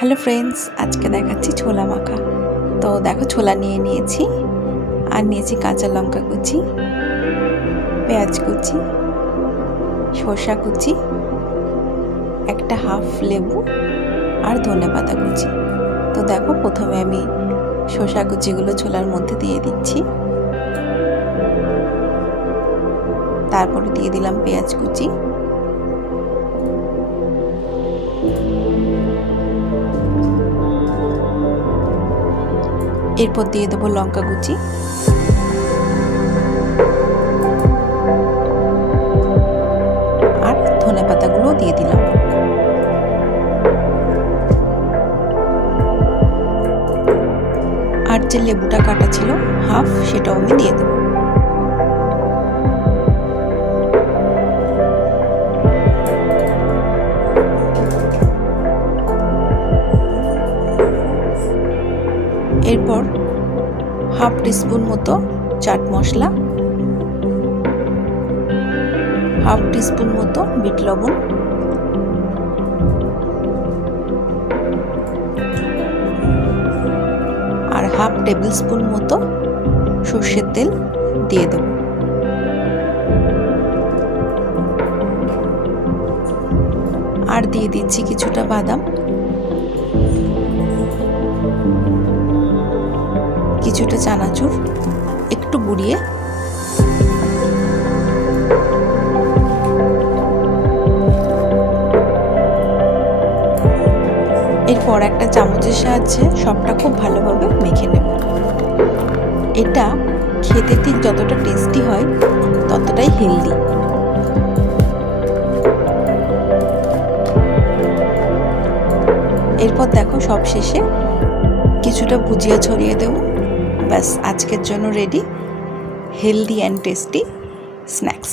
Hello friends, আজকে দেখাচ্ছি ছোলা মাখা। তো দেখো, ছোলা নিয়ে নিয়েছি আর নিয়েছি কাঁচা লঙ্কা কুচি, পেঁয়াজ কুচি, শসা কুচি, একটা হাফ লেবু আর ধনেপাতা কুচি। তো দেখো, প্রথমে আমি শসা কুচিগুলো ছোলার মধ্যে দিয়ে দিচ্ছি, তারপরে দিয়ে দিলাম পেঁয়াজ কুচি, এরপর দিয়ে দেবো লঙ্কা কুচি, আর ধনেপাতাগুলো দিয়ে দিলাম। আর যে লেবুটা কাটা ছিল হাফ, সেটাও আমি দিয়ে দেবো। এরপর হাফ টিস্পুন মতো চাট মশলা, হাফ টিস্পুন মতো বিট লবণ, আর হাফ টেবিল স্পুন মতো সর্ষের তেল দিয়ে দেব। আর দিয়ে দিচ্ছি কিছুটা বাদাম, কিছুটা চানাচুর একটু গুঁড়িয়ে, এরপর একটা চামচের সাহায্যে সবটা খুব ভালোভাবে মেখে নেব। এটা খেতে ঠিক যতটা টেস্টি হয় ততটাই হেলদি। এরপর দেখো, সব শেষে কিছুটা ভুজিয়া ছড়িয়ে দেব। ব্যাস, আজকের জন্য ready healthy and tasty snacks.